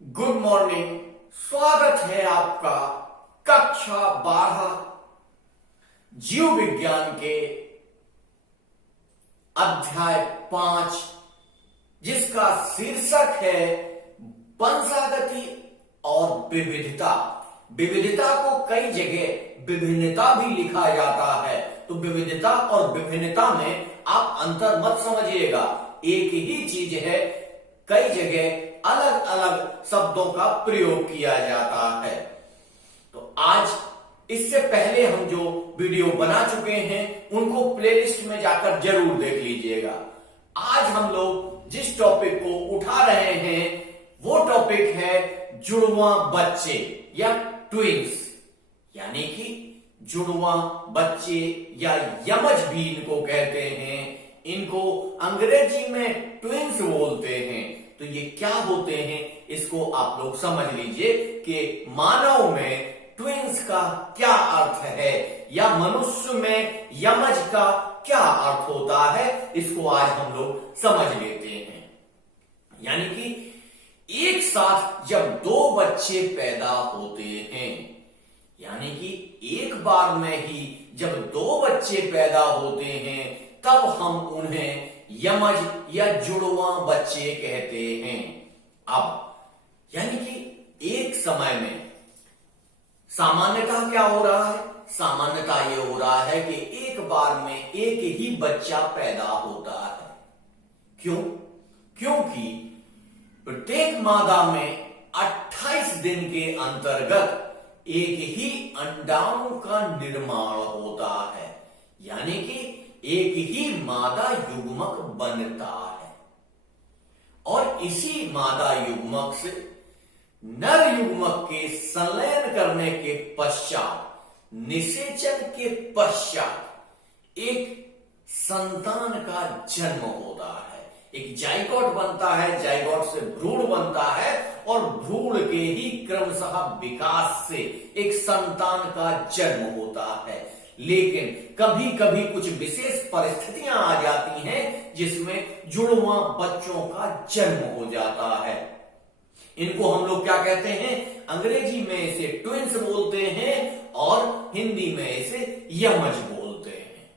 Good morning. स्वागत है आपका कक्षा 12 जीव विज्ञान के अध्याय 5 जिसका शीर्षक है वंशागति और विविधता। विविधता को कई जगह विभिन्नता भी लिखा जाता है, तो विविधता और विभिन्नता में आप अंतर मत समझिएगा। एक ही चीज है, कई जगह अलग अलग शब्दों का प्रयोग किया जाता है। तो आज इससे पहले हम जो वीडियो बना चुके हैं उनको प्लेलिस्ट में जाकर जरूर देख लीजिएगा। आज हम लोग जिस टॉपिक को उठा रहे हैं वो टॉपिक है जुड़वा बच्चे या ट्विंस, यानी कि जुड़वा बच्चे या यमज भी इनको कहते हैं। इनको अंग्रेजी में ट्विंस बोलते हैं। तो ये क्या होते हैं इसको आप लोग समझ लीजिए कि मानव में ट्विंस का क्या अर्थ है या मनुष्य में यमज का क्या अर्थ होता है, इसको आज हम लोग समझ लेते हैं। यानी कि एक साथ जब दो बच्चे पैदा होते हैं, यानी कि एक बार में ही जब दो बच्चे पैदा होते हैं तब हम उन्हें यमज या जुड़वा बच्चे कहते हैं। अब यानी कि एक समय में सामान्यतः क्या हो रहा है, सामान्यतः ये हो रहा है कि एक बार में एक ही बच्चा पैदा होता है। क्यों? क्योंकि प्रत्येक मादा में 28 दिन के अंतर्गत एक ही अंडाणु का निर्माण होता है, यानी कि एक ही मादा युग्मक बनता है और इसी मादा युग्मक से नर युग्मक के संलयन करने के पश्चात, निषेचन के पश्चात एक संतान का जन्म होता है। एक जाइगोट बनता है, जाइगोट से भ्रूण बनता है और भ्रूण के ही क्रमशः विकास से एक संतान का जन्म होता है। लेकिन कभी कभी कुछ विशेष परिस्थितियां आ जाती हैं जिसमें जुड़वा बच्चों का जन्म हो जाता है। इनको हम लोग क्या कहते हैं? अंग्रेजी में इसे ट्विंस बोलते हैं और हिंदी में इसे यमज बोलते हैं।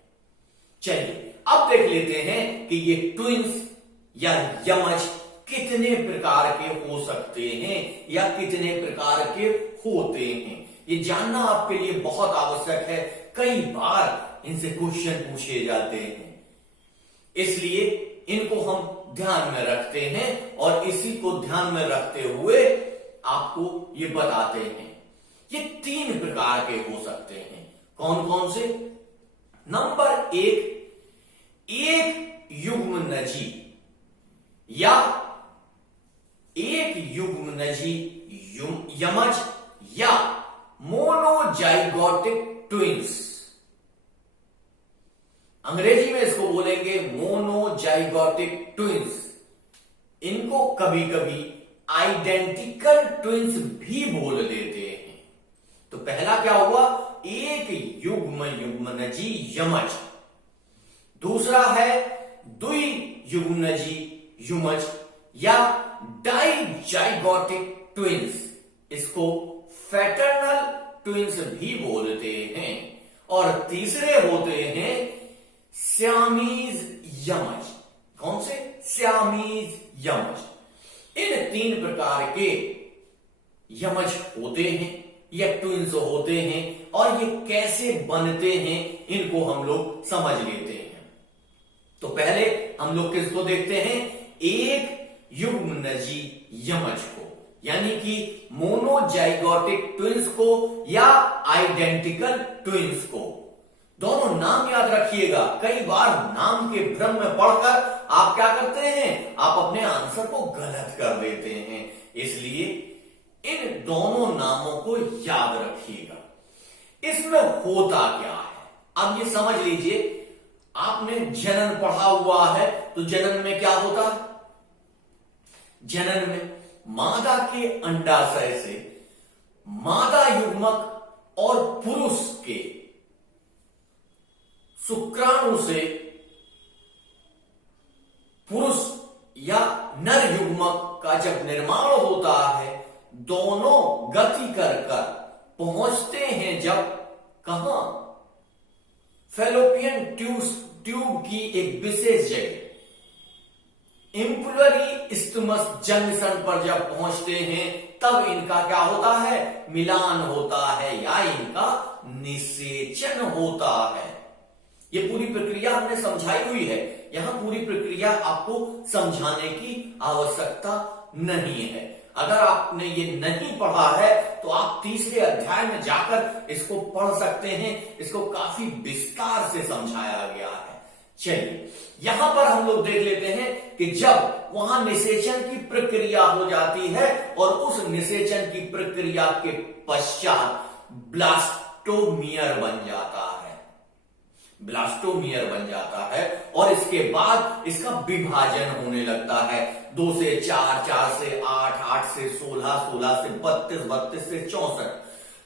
चलिए अब देख लेते हैं कि ये ट्विंस या यमज कितने प्रकार के हो सकते हैं या कितने प्रकार के होते हैं। ये जानना आपके लिए बहुत आवश्यक है। कई बार इनसे क्वेश्चन पूछे जाते हैं, इसलिए इनको हम ध्यान में रखते हैं और इसी को ध्यान में रखते हुए आपको ये बताते हैं। ये 3 प्रकार के हो सकते हैं। कौन कौन से? नंबर 1, एक युग्मनजी या एक युग्मनजी यमज या मोनोजाइगोटिक ट्विंस। अंग्रेजी में इसको बोलेंगे मोनोजाइगोटिक ट्विंस। इनको कभी कभी आइडेंटिकल ट्विंस भी बोल देते हैं। तो पहला क्या हुआ? एक युग्मनजी यमज। दूसरा है द्वियुग्मनजी युमज या डाइजाइगोटिक ट्विंस। इसको फैटर्नल ट्विंस भी बोलते हैं। और तीसरे होते हैं सियामीज यमज। कौन से? सियामीज यमज। इन 3 प्रकार के यमज होते हैं या ट्विंस होते हैं और ये कैसे बनते हैं इनको हम लोग समझ लेते हैं। तो पहले हम लोग किसको देखते हैं? एक युग्मनजी यमज को, यानी कि मोनोजाइगोटिक ट्विंस को या आइडेंटिकल ट्विंस को। दोनों नाम याद रखिएगा। कई बार नाम के भ्रम में पढ़कर आप क्या करते हैं? आप अपने आंसर को गलत कर देते हैं। इसलिए इन दोनों नामों को याद रखिएगा। इसमें होता क्या है अब ये समझ लीजिए। आपने जनन पढ़ा हुआ है, तो जनन में क्या होता है? जनन में मादा के अंडाशय से मादा युग्मक और पुरुष के शुक्राणु से पुरुष या नर युग्मक का जब निर्माण होता है दोनों गति कर कर पहुंचते हैं जब कहां, फैलोपियन ट्यूब की एक विशेष जगह इम्पुलरी स्टमस जंक्शन पर जब पहुंचते हैं तब इनका क्या होता है, मिलान होता है या इनका निषेचन होता है। ये पूरी प्रक्रिया हमने समझाई हुई है, यहां पूरी प्रक्रिया आपको समझाने की आवश्यकता नहीं है। अगर आपने ये नहीं पढ़ा है तो आप तीसरे अध्याय में जाकर इसको पढ़ सकते हैं, इसको काफी विस्तार से समझाया गया है। चलिए यहां पर हम लोग देख लेते हैं कि जब वहां निषेचन की प्रक्रिया हो जाती है और उस निषेचन की प्रक्रिया के पश्चात ब्लास्टोमियर बन जाता है, ब्लास्टोमियर बन जाता है और इसके बाद इसका विभाजन होने लगता है 2 से 4, 4 से 8, 8 से 16, 16 से 32, 32 से 64,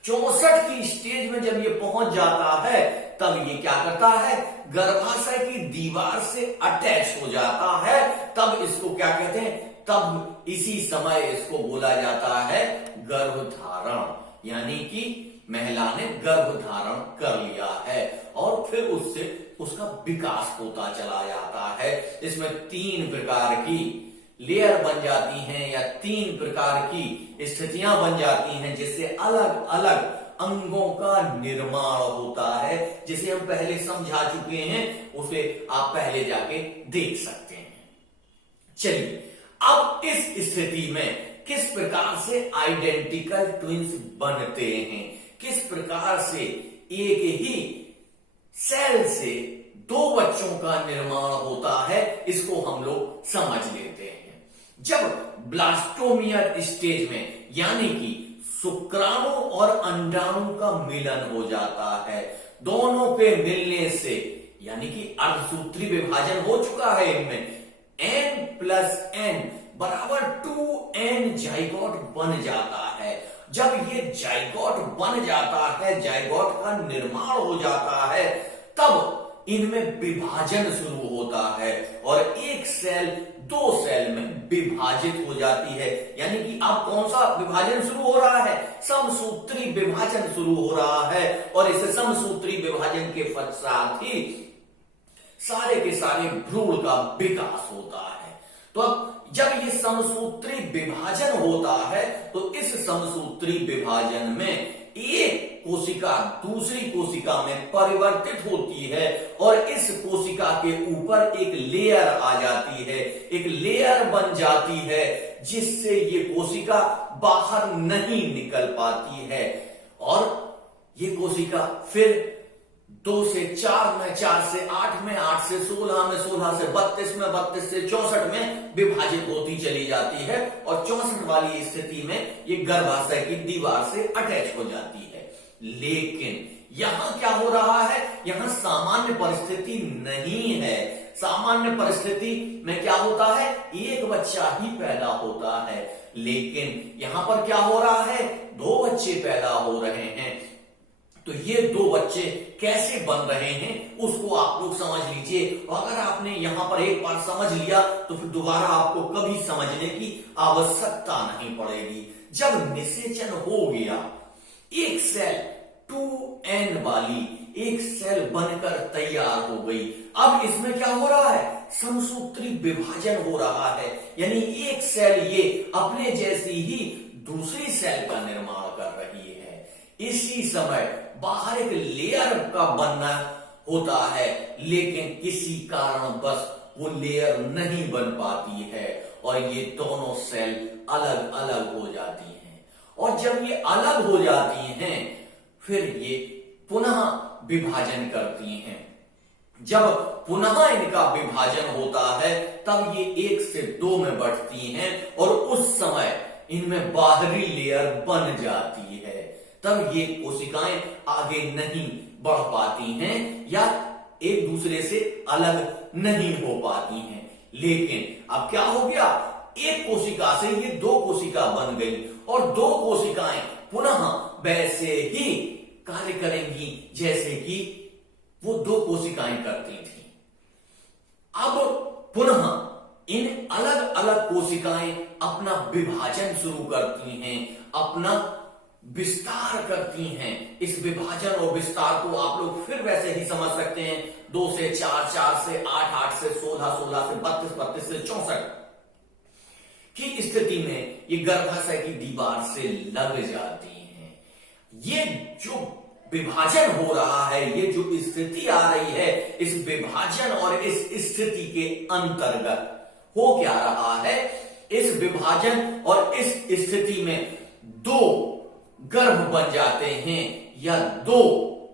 64 की स्टेज में जब ये पहुंच जाता है तब ये क्या करता है, गर्भाशय की दीवार से अटैच हो जाता है। तब इसको क्या कहते हैं, तब इसी समय इसको बोला जाता है गर्भधारण, यानी कि महिला ने गर्भधारण कर लिया है और फिर उससे उसका विकास होता चला जाता है। इसमें 3 प्रकार की लेयर बन जाती हैं या 3 प्रकार की स्थितियां बन जाती हैं जिससे अलग अलग अंगों का निर्माण होता है, जिसे हम पहले समझा चुके हैं, उसे आप पहले जाके देख सकते हैं। चलिए अब इस स्थिति में किस प्रकार से आइडेंटिकल ट्विंस बनते हैं, किस प्रकार से एक ही सेल से 2 बच्चों का निर्माण होता है, इसको हम लोग समझ लेते हैं। जब ब्लास्टोमियर स्टेज में यानी कि शुक्राणु और अंडाणु का मिलन हो जाता है, दोनों के मिलने से यानी कि अर्धसूत्री विभाजन हो चुका है, इनमें n+n बराबर 2n जाइगोट बन जाता है। जब ये जाइगोट बन जाता है, जाइगोट का निर्माण हो जाता है, तब इनमें विभाजन शुरू होता है और एक सेल 2 सेल में विभाजित हो जाती है। यानी कि अब कौन सा विभाजन शुरू हो रहा है, समसूत्री विभाजन शुरू हो रहा है और इस समसूत्री विभाजन के पश्चात ही सारे के सारे भ्रूण का विकास होता है। तो अब जब ये समसूत्री विभाजन होता है तो इस समसूत्री विभाजन में एक कोशिका दूसरी कोशिका में परिवर्तित होती है और इस कोशिका के ऊपर एक लेयर आ जाती है, एक लेयर बन जाती है जिससे ये कोशिका बाहर नहीं निकल पाती है और ये कोशिका फिर 2 से 4 में, 4 से 8 में, 8 से 16 में, 16 से 32 में, 32 से 64 में विभाजित होती चली जाती है और 64 वाली स्थिति में ये गर्भाशय की दीवार से अटैच हो जाती है। लेकिन यहां क्या हो रहा है, यहां सामान्य परिस्थिति नहीं है। सामान्य परिस्थिति में क्या होता है, एक बच्चा ही पैदा होता है, लेकिन यहां पर क्या हो रहा है, 2 बच्चे पैदा हो रहे हैं। तो ये 2 बच्चे कैसे बन रहे हैं उसको आप लोग समझ लीजिए। अगर आपने यहां पर एक बार समझ लिया तो फिर दोबारा आपको कभी समझने की आवश्यकता नहीं पड़ेगी। जब निषेचन हो गया, एक सेल 2n वाली एक सेल बनकर तैयार हो गई। अब इसमें क्या हो रहा है, समसूत्री विभाजन हो रहा है, यानी एक सेल ये अपने जैसी ही दूसरी सेल का निर्माण कर रही है। इसी समय बाहर एक लेयर का बनना होता है, लेकिन किसी कारणवश वो लेयर नहीं बन पाती है और ये दोनों सेल अलग अलग हो जाती हैं। और जब ये अलग हो जाती हैं फिर ये पुनः विभाजन करती हैं। जब पुनः इनका विभाजन होता है तब ये 1 से 2 में बढ़ती हैं और उस समय इनमें बाहरी लेयर बन जाती है। तब ये कोशिकाएं आगे नहीं बढ़ पाती हैं या एक दूसरे से अलग नहीं हो पाती हैं। लेकिन अब क्या हो गया, एक कोशिका से ये 2 कोशिका बन गई और 2 कोशिकाएं पुनः वैसे ही कार्य करेंगी जैसे कि वो 2 कोशिकाएं करती थी। अब पुनः इन अलग अलग कोशिकाएं अपना विभाजन शुरू करती हैं, अपना विस्तार करती हैं। इस विभाजन और विस्तार को आप लोग फिर वैसे ही समझ सकते हैं, 2 से 4, 4 से 8, 8 से 16, 16 से 32, 32 से 64 की स्थिति में ये गर्भाशय की दीवार से लग जाती हैं। ये जो विभाजन हो रहा है, ये जो स्थिति आ रही है, इस विभाजन और इस स्थिति के अंतर्गत हो क्या रहा है, इस विभाजन और इस स्थिति में 2 गर्भ बन जाते हैं या 2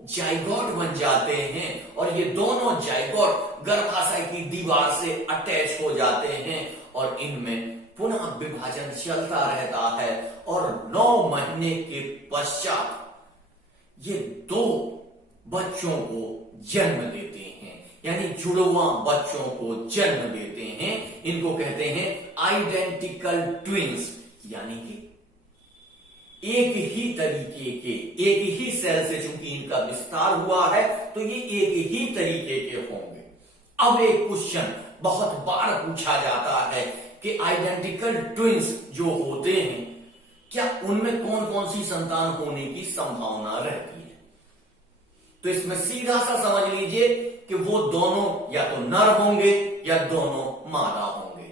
जाइगोट बन जाते हैं और ये दोनों जाइगोट गर्भाशय की दीवार से अटैच हो जाते हैं और इनमें पुनः विभाजन चलता रहता है और 9 महीने के पश्चात ये 2 बच्चों को जन्म देते हैं, यानी जुड़वा बच्चों को जन्म देते हैं। इनको कहते हैं आइडेंटिकल ट्विंस, यानी कि एक ही तरीके के, एक ही सेल से चूंकि इनका विस्तार हुआ है तो ये एक ही तरीके के होंगे। अब एक क्वेश्चन बहुत बार पूछा जाता है कि आइडेंटिकल ट्विंस जो होते हैं, क्या उनमें कौन कौन सी संतान होने की संभावना रहती है? तो इसमें सीधा सा समझ लीजिए कि वो दोनों या तो नर होंगे या दोनों मादा होंगे,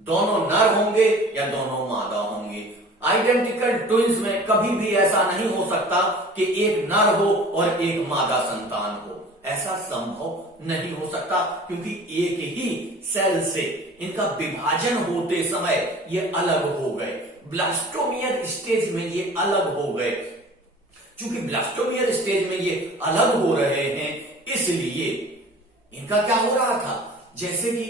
दोनों नर होंगे या दोनों मादा होंगे। आइडेंटिकल ट्विंस में कभी भी ऐसा नहीं हो सकता कि एक नर हो और एक मादा संतान हो, ऐसा संभव नहीं हो सकता, क्योंकि एक ही सेल से इनका विभाजन होते समय ये अलग हो गए। ब्लास्टोमियर स्टेज में ये अलग हो गए। चूंकि ब्लास्टोमियर स्टेज में ये अलग हो रहे हैं, इसलिए इनका क्या हो रहा था, जैसे कि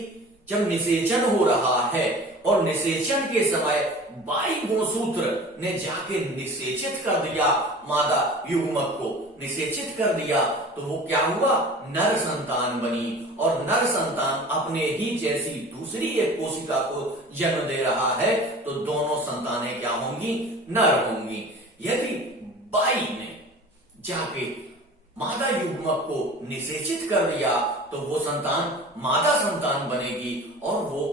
जब निषेचन हो रहा है और निषेचन के समय बाई गुणसूत्र ने जाके निषेचित कर दिया, मादा युग्मक को निषेचित कर दिया, तो वो क्या हुआ, नर संतान बनी और नर संतान अपने ही जैसी दूसरी एक कोशिका को जन्म दे रहा है, तो दोनों संतानें क्या होंगी, नर होंगी। यदि बाई ने जाके मादा युग्मक को निषेचित कर दिया तो वो संतान मादा संतान बनेगी और वो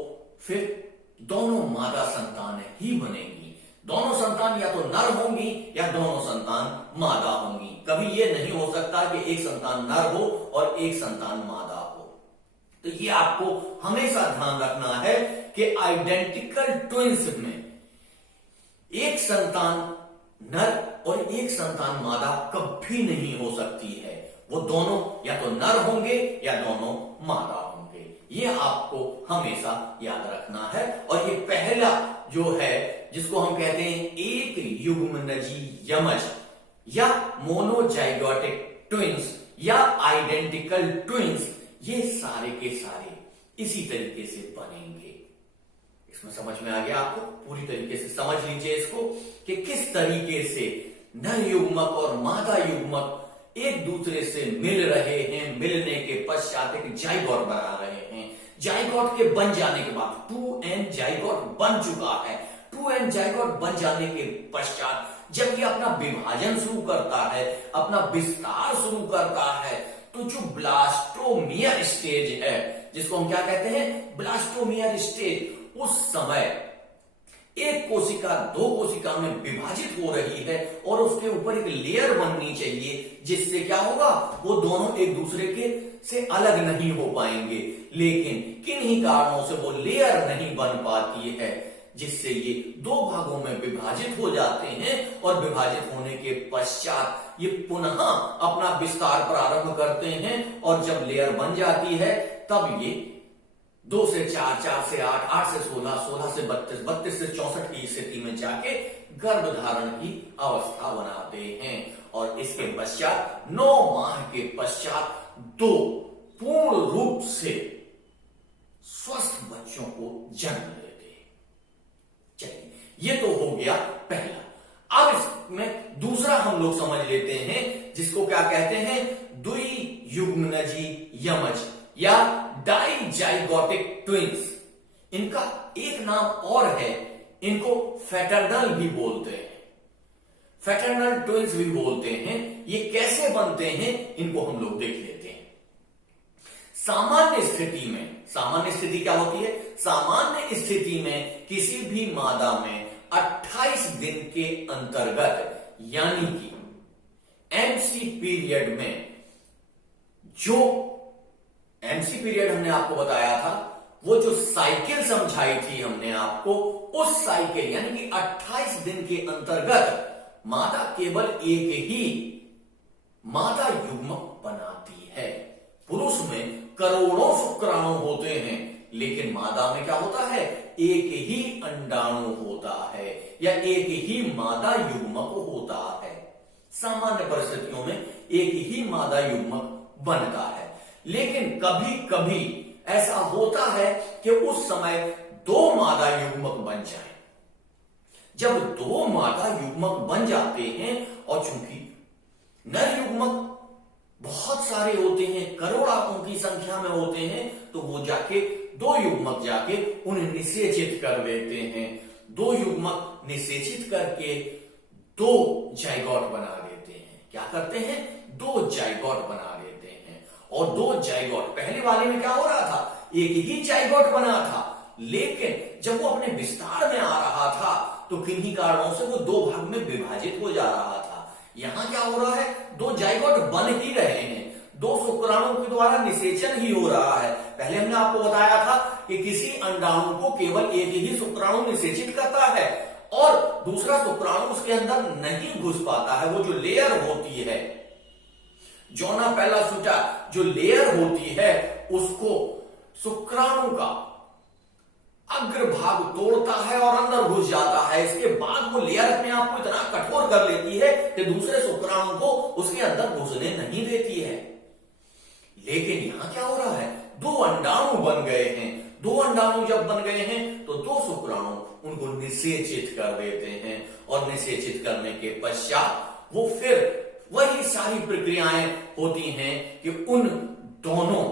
फिर दोनों मादा संतानें ही बनेगी। दोनों संतान या तो नर होंगी या दोनों संतान मादा होंगी। कभी ये नहीं हो सकता कि एक संतान नर हो और एक संतान मादा हो। तो ये आपको हमेशा ध्यान रखना है कि आइडेंटिकल ट्विंस में एक संतान नर और एक संतान मादा कभी नहीं हो सकती है। वो दोनों या तो नर होंगे या दोनों मादा होंगे। ये आपको हमेशा याद रखना है। और ये पहला जो है जिसको हम कहते हैं एक युग्मनजी यमज या मोनोजाइगोटिक ट्विंस या आइडेंटिकल ट्विंस, ये सारे के सारे इसी तरीके से बनेंगे। इसमें समझ में आ गया आपको? पूरी तरीके से समझ लीजिए इसको कि किस तरीके से नर युग्मक और मादा युग्मक एक दूसरे से मिल रहे हैं, मिलने के पश्चात एक जाइगोट बना रहे हैं। जाइगोट के बन जाने के बाद 2n जाइगोट बन चुका है। 2n जाइगोट बन जाने के पश्चात जब ये अपना विभाजन शुरू करता है, अपना विस्तार शुरू करता है, तो जो ब्लास्टोमियर स्टेज है, जिसको हम क्या कहते हैं, ब्लास्टोमियर स्टेज, उस समय एक कोशिका 2 कोशिका में विभाजित हो रही है और उसके ऊपर एक लेयर बननी चाहिए, जिससे क्या होगा, वो दोनों एक दूसरे के से अलग नहीं हो पाएंगे। लेकिन किन्हीं कारणों से वो लेयर नहीं बन पाती है, जिससे ये 2 भागों में विभाजित हो जाते हैं और विभाजित होने के पश्चात ये पुनः अपना विस्तार प्रारंभ करते हैं और जब लेयर बन जाती है तब ये 2 से 4, 4 से 8, 8 से 16, 16 से 32, 32 से 64 की स्थिति में जाके गर्भधारण की अवस्था बनाते हैं और इसके पश्चात 9 माह के पश्चात 2 पूर्ण रूप से स्वस्थ बच्चों को जन्म देते हैं। चलिए, ये तो हो गया पहला। अब इसमें दूसरा हम लोग समझ लेते हैं, जिसको क्या कहते हैं, द्वियुग्मनजी यमज या डाइजाइगोटिक ट्विंस। इनका एक नाम और है, इनको फैटर्नल भी बोलते हैं, फैटर्नल ट्विंस भी बोलते हैं। ये कैसे बनते हैं, इनको हम लोग देख लेते हैं। सामान्य स्थिति क्या होती है? सामान्य स्थिति में किसी भी मादा में 28 दिन के अंतर्गत यानी कि एमसी पीरियड में, जो एमसी पीरियड हमने आपको बताया था, वो जो साइकिल समझाई थी हमने आपको, उस साइकिल यानी कि 28 दिन के अंतर्गत मादा केवल एक ही मादा युग्मक बनाती है। पुरुष में करोड़ों शुक्राणु होते हैं, लेकिन मादा में क्या होता है? एक ही अंडाणु होता है या एक ही मादा युग्मक होता है। सामान्य परिस्थितियों में एक ही मादा युग्मक बनता है, लेकिन कभी कभी ऐसा होता है कि उस समय दो मादा युग्मक बन जाएं। जब दो मादा युग्मक बन जाते हैं और चूंकि नर युग्मक बहुत सारे होते हैं, करोड़ों की संख्या में होते हैं, तो वो जाके दो युग्मक जाके उन्हें निषेचित कर देते हैं। दो युग्मक निषेचित करके दो जाइगोट बना देते हैं। क्या करते हैं? दो जाइगोट बना देते हैं। और दो जाइगोट, पहले वाले में क्या हो रहा था? एक ही जाइगोट बना था, लेकिन जब वो अपने विस्तार में आ रहा था तो किन्हीं कारणों से वो दो भाग में विभाजित हो जा रहा था। यहां क्या हो रहा है? दो जाइगोट बन ही रहे हैं, दो शुक्राणु के द्वारा निषेचन ही हो रहा है। पहले हमने आपको बताया था कि किसी अंडाणु को केवल एक ही शुक्राणु निषेचित करता है और दूसरा शुक्राणु उसके अंदर नहीं घुस पाता है। वो जो लेयर होती है, जोना पेलासुटा जो लेयर होती है, उसको शुक्राणु का अग्रभाग तोड़ता है और अंदर घुस जाता है। इसके बाद वो लेयर अपने आप को इतना कठोर कर लेती है कि दूसरे शुक्राणु को उसके अंदर घुसने नहीं देती है। लेकिन यहां क्या हो रहा है? दो अंडाणु बन गए हैं। दो अंडाणु जब बन गए हैं तो दो शुक्राणु उनको निषेचित कर देते हैं और निषेचित करने के पश्चात वो फिर वही सारी प्रक्रियाएं होती हैं कि उन दोनों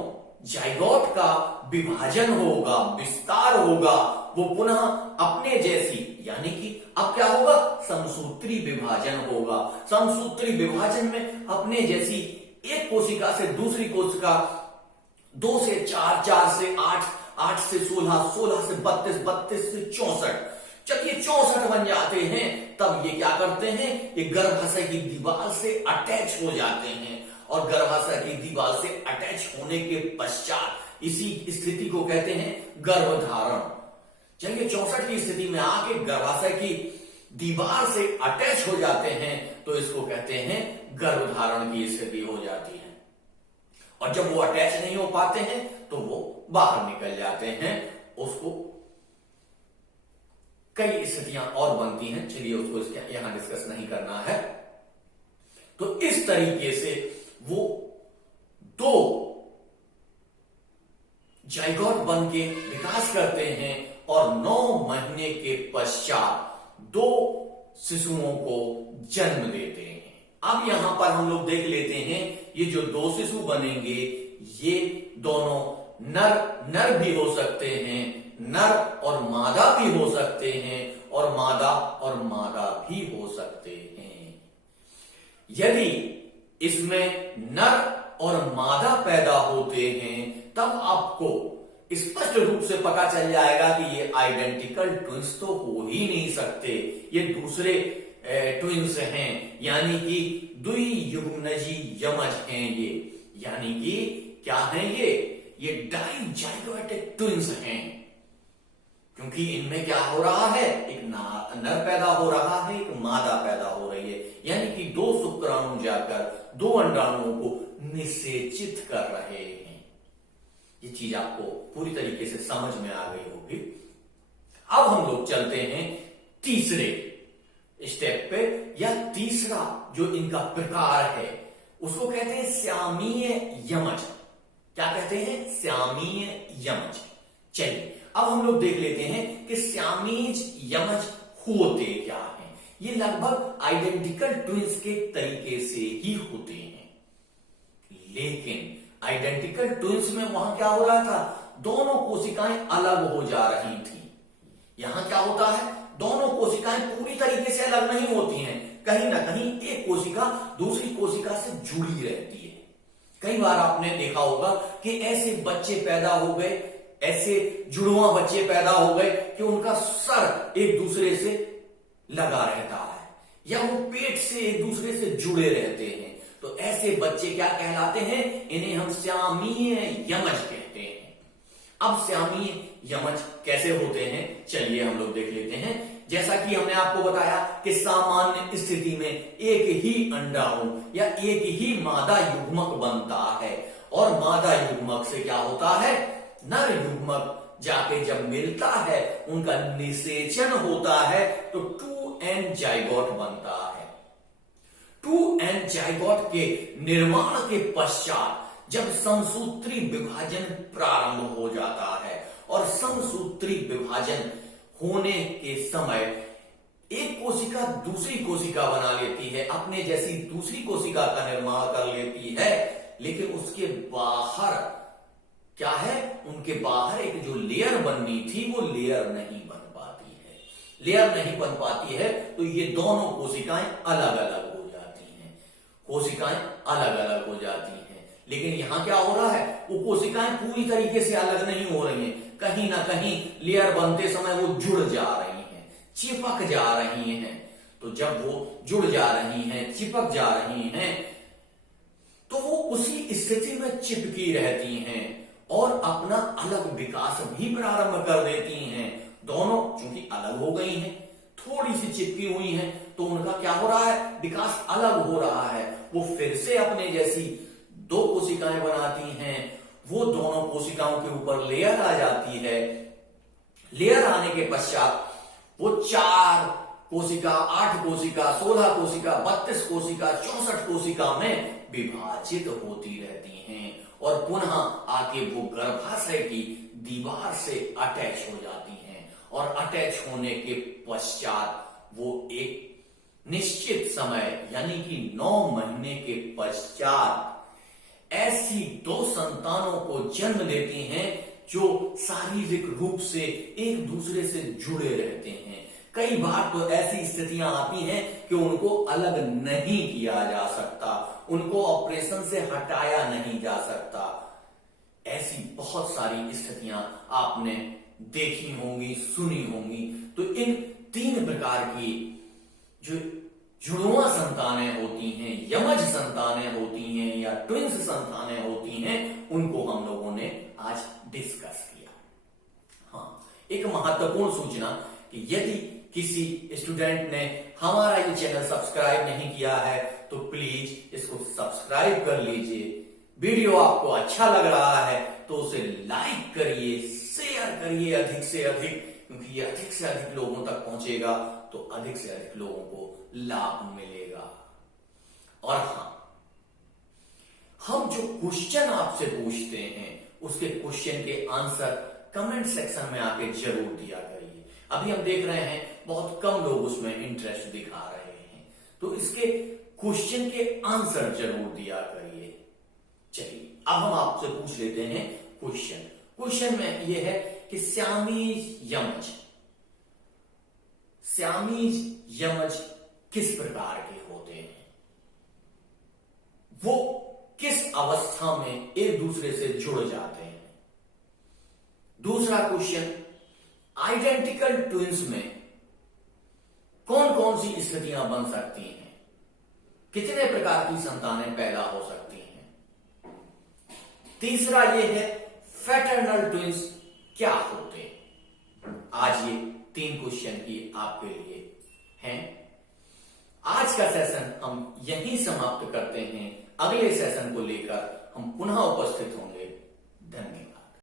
जाइगोट का विभाजन होगा, विस्तार होगा, वो पुनः अपने जैसी, यानी कि अब क्या होगा? समसूत्री विभाजन होगा। समसूत्री विभाजन में अपने जैसी एक कोशिका से दूसरी कोशिका, 2 से 4, 4 से 8, 8 से 16, 16 से 32, 32 से 64, जब ये 64 बन जाते हैं तब ये क्या करते हैं? ये गर्भाशय की दीवार से अटैच हो जाते हैं और गर्भाशय की दीवार से अटैच होने के पश्चात इसी स्थिति को कहते हैं गर्भधारण। जब ये 64 की स्थिति में आके गर्भाशय की दीवार से अटैच हो जाते हैं तो इसको कहते हैं गर्भधारण की स्थिति हो जाती है। और जब वो अटैच नहीं हो पाते हैं तो वो बाहर निकल जाते हैं। उसको कई स्थितियां और बनती हैं, चलिए उसको यहां डिस्कस नहीं करना है। तो इस तरीके से वो दो जाइगोट बन के विकास करते हैं और 9 महीने के पश्चात दो शिशुओं को जन्म देते हैं। अब यहां पर हम लोग देख लेते हैं, ये जो दो शिशु बनेंगे ये दोनों नर भी हो सकते हैं, नर और मादा भी हो सकते हैं और मादा भी हो सकते हैं। यदि इसमें नर और मादा पैदा होते हैं तब आपको स्पष्ट रूप से पता चल जाएगा कि ये आइडेंटिकल ट्विंस तो हो ही नहीं सकते, ये दूसरे ट्विंस हैं, यानी कि द्वियुग्मनजी यमज हैं ये, यानी कि क्या हैं ये डाइजाइगोटिक ट्विंस हैं। क्योंकि इनमें क्या हो रहा है? एक नर पैदा हो रहा है, एक मादा पैदा हो रही है, यानी कि दो शुक्राणु जाकर दो अंडाणुओं को निषेचित कर रहे हैं। ये चीज आपको पूरी तरीके से समझ में आ गई होगी। अब हम लोग चलते हैं तीसरे स्टेप पे, या तीसरा जो इनका प्रकार है उसको कहते हैं श्यामीय यमज। क्या कहते हैं? श्यामीय यमज। चलिए अब हम लोग देख लेते हैं कि श्यामीज यमज होते क्या हैं। ये लगभग आइडेंटिकल ट्विंस के तरीके से ही होते हैं, लेकिन आइडेंटिकल ट्विंस में वहां क्या हो रहा था? दोनों कोशिकाएं अलग हो जा रही थी। यहां क्या होता है? दोनों कोशिकाएं पूरी तरीके से अलग नहीं होती हैं, कहीं ना कहीं एक कोशिका दूसरी कोशिका से जुड़ी रहती है। कई बार आपने देखा होगा कि ऐसे बच्चे पैदा हो गए, ऐसे जुड़वा बच्चे पैदा हो गए कि उनका सर एक दूसरे से लगा रहता है या वो पेट से एक दूसरे से जुड़े रहते हैं। तो ऐसे बच्चे क्या कहलाते हैं? इन्हें हम श्यामीय यमज कहते हैं। अब श्यामीय यमज कैसे होते हैं, चलिए हम लोग देख लेते हैं। जैसा कि हमने आपको बताया कि सामान्य स्थिति में एक ही अंडाणु या एक ही मादा युग्मक बनता है और मादा युग्मक से क्या होता है, नर युग्मक जाके जब मिलता है उनका निषेचन होता है तो 2n जाइगोट बनता है। 2n जाइगोट के निर्माण के पश्चात जब समसूत्री विभाजन प्रारंभ हो जाता है और समसूत्री विभाजन होने के समय एक कोशिका दूसरी कोशिका बना लेती है, अपने जैसी दूसरी कोशिका का निर्माण कर लेती है, लेकिन उसके बाहर क्या है, उनके बाहर एक जो लेयर बननी थी वो लेयर नहीं बन पाती है। लेयर नहीं बन पाती है तो ये दोनों कोशिकाएं अलग अलग हो जाती हैं, कोशिकाएं अलग अलग हो जाती हैं। लेकिन यहां क्या हो रहा है, वो कोशिकाएं पूरी तरीके से अलग नहीं हो रही हैं, कहीं ना कहीं लेयर बनते समय वो जुड़ जा रही हैं, चिपक जा रही हैं। तो जब वो जुड़ जा रही हैं, चिपक जा रही हैं, तो वो उसी स्थिति में चिपकी रहती हैं और अपना अलग विकास भी प्रारंभ कर देती हैं। दोनों चूंकि अलग हो गई हैं, थोड़ी सी चिपकी हुई हैं, तो उनका क्या हो रहा है, विकास अलग हो रहा है। वो फिर से अपने जैसी दो कोशिकाएं बनाती हैं, वो दोनों कोशिकाओं के ऊपर लेयर आ जाती है। लेयर आने के पश्चात वो 4 कोशिका, 8 कोशिका, 16 कोशिका, 32 कोशिका, 64 कोशिका में विभाजित होती रहती हैं और पुनः आके वो गर्भाशय की दीवार से अटैच हो जाती हैं और अटैच होने के पश्चात वो एक निश्चित समय यानी कि 9 महीने के पश्चात ऐसी 2 संतानों को जन्म देती हैं जो शारीरिक रूप से एक दूसरे से जुड़े रहते हैं। कई बार तो ऐसी स्थितियां आती हैं कि उनको अलग नहीं किया जा सकता, उनको ऑपरेशन से हटाया नहीं जा सकता। ऐसी बहुत सारी स्थितियां आपने देखी होंगी, सुनी होंगी। तो इन 3 प्रकार की जो जुड़वा संतानें होती हैं, यमज संतानें होती हैं या ट्विंस संतानें होती हैं, उनको हम लोगों ने आज डिस्कस किया। हाँ, एक महत्वपूर्ण सूचना कि यदि किसी स्टूडेंट ने हमारा ये चैनल सब्सक्राइब नहीं किया है तो प्लीज इसको सब्सक्राइब कर लीजिए। वीडियो आपको अच्छा लग रहा है तो उसे लाइक करिए, शेयर करिए अधिक से अधिक, क्योंकि ये अधिक से अधिक लोगों तक पहुंचेगा तो अधिक से अधिक लोगों को लाभ मिलेगा। और हाँ, हम जो क्वेश्चन आपसे पूछते हैं उसके क्वेश्चन के आंसर कमेंट सेक्शन में आके जरूर दिया करिए। अभी हम देख रहे हैं बहुत कम लोग उसमें इंटरेस्ट दिखा रहे हैं, तो इसके क्वेश्चन के आंसर जरूर दिया करिए। चलिए अब हम आपसे पूछ लेते हैं क्वेश्चन। क्वेश्चन में यह है कि श्यामीज यमज किस प्रकार के होते हैं, वो किस अवस्था में एक दूसरे से जुड़ जाते हैं। दूसरा क्वेश्चन, आइडेंटिकल ट्विंस में कौन कौन सी स्थितियां बन सकती हैं, कितने प्रकार की संतानें पैदा हो सकती हैं। तीसरा यह है फ्रेटर्नल ट्विंस क्या होते हैं। आज ये 3 क्वेश्चन की आपके लिए हैं। आज का सेशन हम यहीं समाप्त करते हैं। अगले सेशन को लेकर हम पुनः उपस्थित होंगे।